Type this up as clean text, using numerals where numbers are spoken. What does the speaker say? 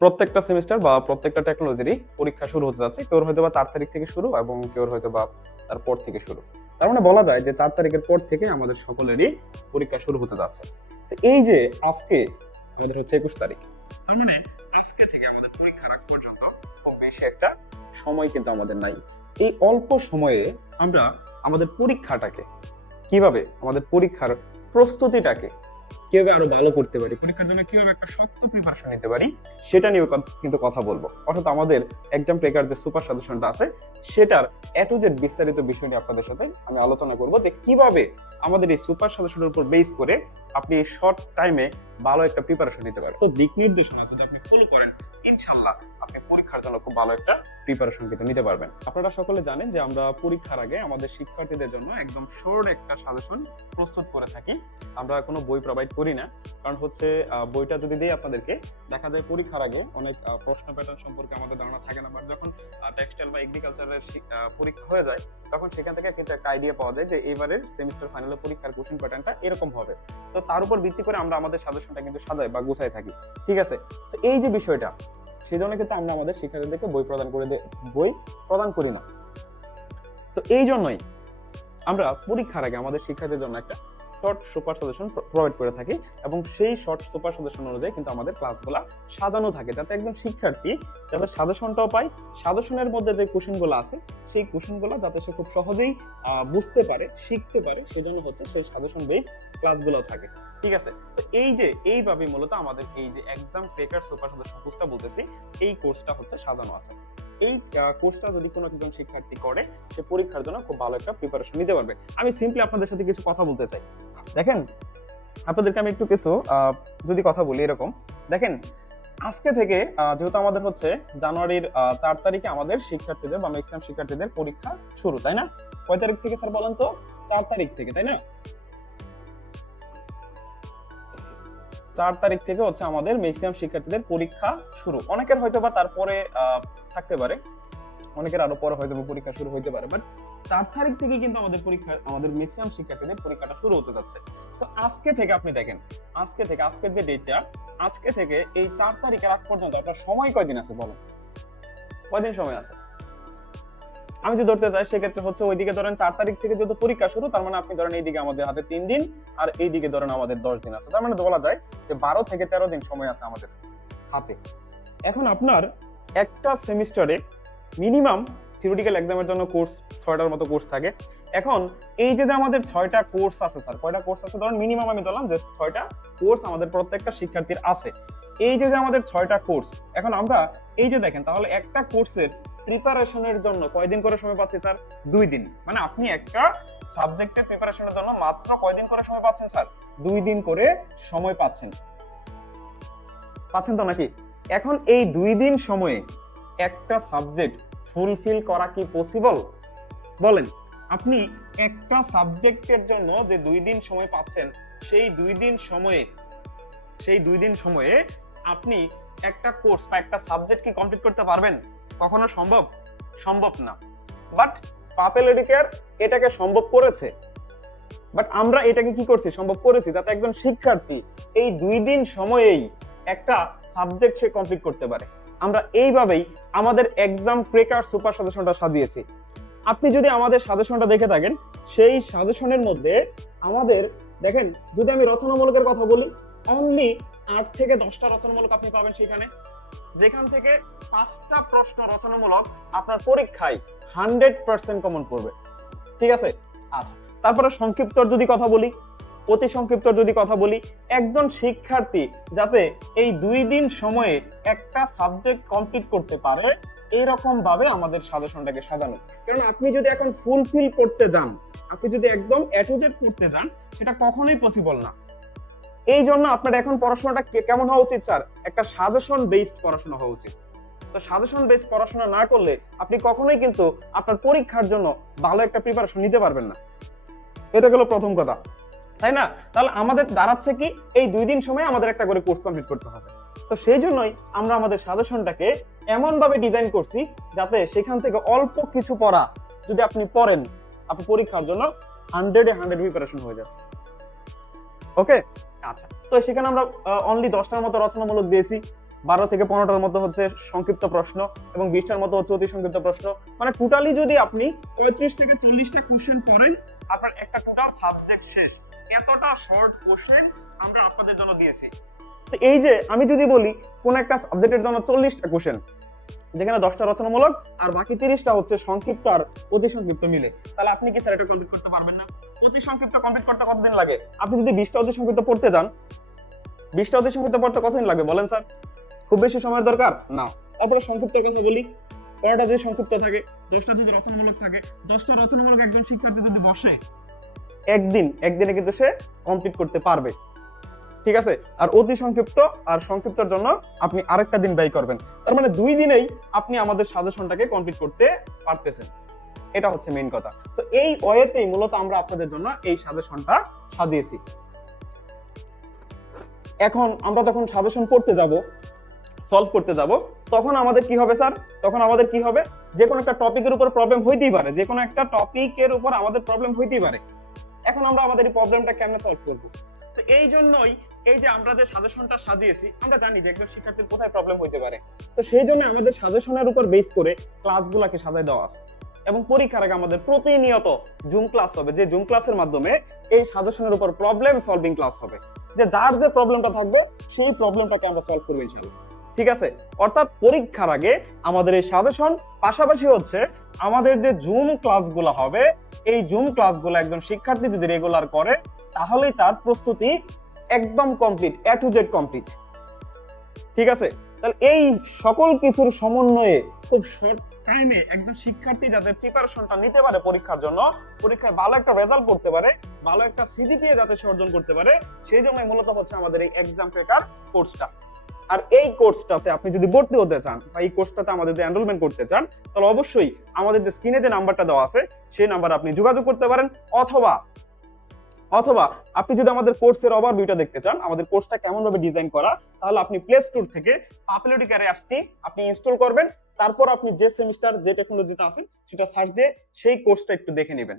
প্রত্যেকটা সেমিস্টার বা প্রত্যেকটা টেকনোলজিরই পরীক্ষা শুরু হতে যাচ্ছে। কেউ হয়তো বা 4 তারিখ থেকে শুরু এবং কেউ হয়তো বা তার পর থেকে শুরু। তার মানে বলা যায় যে 4 তারিখের পর থেকে আমাদের সকলেরই পরীক্ষা শুরু হতে যাচ্ছে। তো এই যে আজকে আমাদের হচ্ছে 21 তারিখ, তার মানে আজকে থেকে আমাদের পরীক্ষার আগ পর্যন্ত খুব বেশি একটা সময় কিন্তু আমাদের নাই। এই অল্প সময়ে আমরা আমাদের পরীক্ষাটাকে কিভাবে, আমাদের পরীক্ষার প্রস্তুতিটাকে কিভাবে আরো ভালো করতে পারি, পরীক্ষার জন্য কিভাবে একটা শক্ত প্রিপারেশন নিতে পারি, সেটা নিয়ে কিন্তু কথা বলবো। অর্থাৎ আমাদের এক্সাম ট্রেকার যে সুপার সাজেশনটা আছে সেটার এ টু জেড বিস্তারিত বিষয় নিয়ে আপনাদের সাথে আমি আলোচনা করব যে কিভাবে আমাদের এই সুপার সাজেশনের উপর বেস করে আপনি শর্ট টাইমে ভালো একটা প্রিপারেশন নিতে পারেন। তো দিক নির্দেশনা যদি আপনি ফলো করেন, ইনশাআল্লাহ আপনি পরীক্ষার জন্য খুব ভালো একটা প্রিপারেশন কিন্তু নিতে পারবেন। আপনারা সকলে জানেন যে আমরা পরীক্ষার আগে আমাদের শিক্ষার্থীদের জন্য একদম শর্ট একটা সাজেশন প্রস্তুত করে থাকি। আমরা কোনো বই প্রোভাইড করি না, কারণ হচ্ছে বইটা যদি দিই আপনাদেরকে, দেখা যায় পরীক্ষার আগে অনেক প্রশ্ন প্যাটার্ন সম্পর্কে আমাদের ধারণা থাকে না, বাট যখন টেক্সটাইল বা এগ্রিকালচারের পরীক্ষা হয়ে যায় তখন সেখান থেকে কিন্তু একটা আইডিয়া পাওয়া যায় যে এবারের সেমিস্টার ফাইনালের পরীক্ষার কোশ্চেন প্যাটার্নটা এরকম হবে। তো তার উপর ভিত্তি করে আমরা আমাদের সাজেশনটা কিন্তু সাজাই বা গুছাই থাকি। ঠিক আছে, তো এই যে বিষয়টা, সেজন্য কিন্তু আমরা আমাদের শিক্ষার্থীদেরকে বই প্রদান করি না। তো এই জন্যই আমরা পরীক্ষার আগে আমাদের শিক্ষার্থীদের জন্য একটা শর্ট সুপার সাজেশন প্রোভাইড করে থাকি, এবং সেই শর্ট সুপার সাজেশন অনুযায়ী কিন্তু আমাদের ক্লাসগুলা সাজানো থাকে, যাতে একজন শিক্ষার্থী যাতে সাজেশনটাও পায়, সাজেশনের মধ্যে যে কোশ্চেনগুলো আছে সেই কোশ্চেনগুলো যাতে সে খুব সহজেই বুঝতে পারে, শিখতে পারে, সেজন্য হচ্ছে সেই সাজেশন বেস ক্লাসগুলো থাকে। ঠিক আছে, তো এই যে এইভাবে মূলত আমাদের এই যে এক্সাম ট্রেকার সুপার সাজেশন কোর্সটা বলতেছি, এই কোর্সটা হচ্ছে সাজানো আছে। এই কোর্সটা যদি কোনো একজন শিক্ষার্থী করে, সে পরীক্ষার জন্য খুব ভালো একটা প্রিপারেশন নিতে পারবে। আমি সিম্পলি আপনাদের সাথে কিছু কথা বলতে চাই। দেখেন, আপনাদেরকে আমি একটু কিছু যদি কথা বলি, এরকম দেখেন, আজকে থেকে যেহেতু আমাদের হচ্ছে জানুয়ারির 4 তারিখে আমাদের শিক্ষার্থীদের বা ম্যাক্সিমাম শিক্ষার্থীদের পরীক্ষা শুরু, তাই না? কয় তারিখ থেকে স্যার বলেন তো? 4 তারিখ থেকে, তাই না? 4 তারিখ থেকে হচ্ছে আমাদের ম্যাক্সিমাম শিক্ষার্থীদের পরীক্ষা শুরু। অনেকের হয়তো বা তারপরে থাকতে পারে, অনেকের আরো পরে হয়তো পরীক্ষা শুরু হইতে পারে, বাট 4 তারিখ থেকে কিন্তু আমাদের ম্যাক্সিমাম শিক্ষার্থীদের পরীক্ষাটা শুরু হতে যাচ্ছে। তো আজকে থেকে আপনি দেখেন, আজকের যে ডেটটা, আজকে থেকে এই 4 তারিখের আগ পর্যন্ত আপনার সময় কয়দিন আছে বলেন? কয়দিন সময় আছে? আমি যদি ধরতে চাই সেক্ষেত্রে হচ্ছে ওইদিকে ধরেন 4 তারিখ থেকে যেহেতু পরীক্ষা শুরু, তার মানে আপনি ধরেন এইদিকে আমাদের হাতে 3 দিন আর এইদিকে ধরেন আমাদের 10 দিন আছে, তার মানে বলা যায় যে 12 থেকে 13 দিন সময় আছে আমাদের হাতে। এখন আপনার একটা সেমিস্টারে মিনিমাম থিওরিটিক্যাল এক্সামের জন্য কোর্স 6টার মতো কোর্স থাকে। এখন এই যে আমাদের 6টা কোর্স আছে, স্যার কয়টা কোর্স আছে? ধরুন মিনিমাম আমি ধরলাম যে 6টা কোর্স আমাদের প্রত্যেকটা শিক্ষার্থীর আছে। এই যে আমাদের 6টা কোর্স, এখন আমরা এই যে দেখেন, তাহলে একটা কোর্সের প্রিপারেশনের জন্য কয়দিন করে সময় পাচ্ছি স্যার? 2 দিন। মানে আপনি একটা সাবজেক্টের প্রিপারেশনের জন্য মাত্র কয়দিন করে সময় পাচ্ছেন স্যার? 2 দিন করে সময় পাচ্ছেন তো নাকি? এখন এই 2 দিন সময়ে একটা সাবজেক্ট ফুলফিল করা কি পসিবল বলেন? আপনি একটা সাবজেক্টের জন্য যে 2 দিন সময় পাচ্ছেন, সেই 2 দিন সময়ে আপনি একটা কোর্স বা একটা সাবজেক্ট কি কমপ্লিট করতে পারবেন? কখনো সম্ভব না। বাট পাপেল এডুকেয়ার এটাকে সম্ভব করেছে। বাট আমরা এটাকে কি করছি? সম্ভব করেছি, যাতে একজন শিক্ষার্থী এই 2 দিন সময়েই একটা সাবজেক্ট সে কমপ্লিট করতে পারে। আমরা এইভাবেই আমাদের এক্সাম ট্রেকার সুপার সাজেশনটা সাজিয়েছি। আপনি যদি আমাদের সাজেশনটা দেখে থাকেন, সেই সাজেশনের মধ্যে আমাদের দেখেন, যদি আমি রচনামূলকের কথা বলি, অনলি 8 থেকে 10টা রচনামূলক আপনি পাবেন সেখানে, যেখান থেকে 5টা প্রশ্ন রচনামূলক আপনার পরীক্ষায় 100% কমন পড়বে। ঠিক আছে, আচ্ছা, তারপরে সংক্ষিপ্তর যদি কথা বলি, অতি সংক্ষিপ্তর যদি কথা বলি, একজন শিক্ষার্থী যাতে এই 2 দিন সময়ে একটা সাবজেক্ট কমপ্লিট করতে পারে, এইরকম ভাবে আমাদের সাজেশনটাকে সাজানো। কারণ আপনি যদি এখন ফুলফিল করতে যান, আপনি যদি একদম এ টু জেড করতে যান, সেটা কখনোই পসিবল না। এই জন্য আপনার এখন পড়াশোনাটা কেমন হওয়া উচিত স্যার? একটা সাজেশন বেসড পড়াশোনা হওয়া উচিত। তো সাজেশন বেসড পড়াশোনা না করলে আপনি কখনোই কিন্তু আপনার পরীক্ষার জন্য ভালো একটা প্রিপারেশন নিতে পারবেন না। এটা গেল প্রথম কথা, তাই না? তাহলে আমাদের দাঁড়াচ্ছে কি, এই 2 দিন সময় আমাদের একটা করে কোর্স কমপ্লিট করতে হবে। তো সেই জন্যই আমরা আমাদের সাজেশনটাকে এমন ভাবে ডিজাইন করছি যাতে সেখান থেকে অল্প কিছু পড়া যদি আপনি পড়েন, আপনি পরীক্ষার জন্য 100 প্রিপারেশন হয়ে যাবে। ওকে, আচ্ছা, তো সেখানে আমরা অনলি 10টার মতো রচনামূলক দিয়েছি। 12 থেকে 15টার মতো হচ্ছে সংক্ষিপ্ত প্রশ্ন এবং 20টার মতো হচ্ছে অতি সংক্ষিপ্ত প্রশ্ন। মানে টোটালি যদি আপনি 35 থেকে 40টা কোশ্চেন পড়েন, আপনার একটা টোটাল সাবজেক্ট শেষ। এতটা শর্ট কোশ্চেন আমরা আপনাদের জন্য দিয়েছি। তো এই যে আমি যদি বলি কোন একটা সাবজেক্টের জন্য 40টা কোশ্চেন, যেখানে 10টা রচনামূলক আর বাকি 30টা হচ্ছে সংক্ষিপ্ত আর অতি সংক্ষিপ্ত মিলে, তাহলে আপনি কি স্যার এটা কমপ্লিট করতে পারবেন না? অতি সংক্ষিপ্ত কমপ্লিট করতে কতদিন লাগে? আপনি যদি 20টা অতি সংক্ষিপ্ত পড়তে যান, 20টা অতি সংক্ষিপ্ত পড়তে কতদিন লাগবে বলেন স্যার? খুব বেশি সময়ের দরকার না। তারপরে সংক্ষিপ্তের কথা বলি, 15টা যদি সংক্ষিপ্ত থাকে, 10টা যদি রচনামূলক থাকে, 10টা রচনামূলক একজন শিক্ষার্থী যদি বসে একদিনে কিন্তু সে কমপ্লিট করতে পারবে। ঠিক আছে? আর অতি সংক্ষিপ্ত আর সংক্ষিপ্তের জন্য আপনি আরেকটা দিন ব্যয় করবেন। তার মানে 2 দিনেই আপনি আমাদের সাজেশনটাকে কমপ্লিট করতে পারতেছেন। এটা হচ্ছে মেইন কথা। তো এই ওয়েতেই মূলত আমরা আপনাদের জন্য এই সাজেশনটা সাজিয়েছি। এখন আমরা যখন সাজেশন পড়তে যাব, সলভ করতে যাব, তখন আমাদের কি হবে স্যার? তখন আমাদের কি হবে? যে কোনো একটা টপিকের উপর প্রবলেম হইতেই পারে, যে কোনো একটা টপিকের উপর আমাদের প্রবলেম হইতেই পারে। এখন আমরা আমাদের এই প্রবলেমটা কেমনে সলভ করব? তো এই জন্যই এই যে আমরা যে সাজেশনটা সাজিয়েছি, আমরা জানি যে একজন শিক্ষার্থীর কোথায় প্রবলেম হইতে পারে। তো সেই জন্য আমাদের সাজেশনের উপর বেস করে ক্লাসগুলোকে সাজায় দেওয়া আছে। এবং পরীক্ষার আগে আমাদের প্রতিনিয়ত জুম ক্লাস হবে, যে জুম ক্লাসের মাধ্যমে এই সাজেশনের উপর প্রবলেম সলভিং ক্লাস হবে, যে যার যে প্রবলেমটা থাকবে সেই প্রবলেমটাকে আমরা সলভ করব ইনশাআল্লাহ। ঠিক আছে? অর্থাৎ পরীক্ষার আগে আমাদের এই সাজেশন, পাশাপাশি হচ্ছে আমাদের যে জুম ক্লাসগুলো হবে, এই জুম ক্লাসগুলো একজন শিক্ষার্থী যদি রেগুলার করে, তাহলেই তার প্রস্তুতি একদম complete, A to Z complete. ঠিক আছে? তাহলে এই সকল কিছুর সমন্বয়ে খুব শর্ট টাইমে একজন শিক্ষার্থী যাতে প্রিপারেশনটা নিতে পারে পরীক্ষার জন্য, পরীক্ষায় ভালো একটা রেজাল্ট করতে পারে, ভালো একটা সিজিপিএ যাতে সে অর্জন করতে পারে, সেই জন্যই মূলত হচ্ছে আমাদের এই এক্সাম ট্র্যাকার কোর্সটা। আর এই কোর্সটাতে আপনি যদি ভর্তি হতে চান বা এই কোর্সটাতে আমাদের যে এনরোলমেন্ট করতে চান, তাহলে অবশ্যই আমাদের যে স্ক্রিনে যে নাম্বারটা দেওয়া আছে সেই নাম্বারে আপনি যোগাযোগ করতে পারেন, অথবা আপনি যদি আমাদের কোর্সের ওভারভিউটা দেখতে চান, আমাদের কোর্সটা কেমন ভাবে ডিজাইন করা, তাহলে আপনি প্লে স্টোর থেকে পাপুলেটিকার অ্যাপসটি আপনি ইনস্টল করবেন। তারপর আপনি যে সেমিস্টার যে টেকনোলজিতে আছেন সেটা সার্চ দিয়ে সেই কোর্সটা একটু দেখে নেবেন।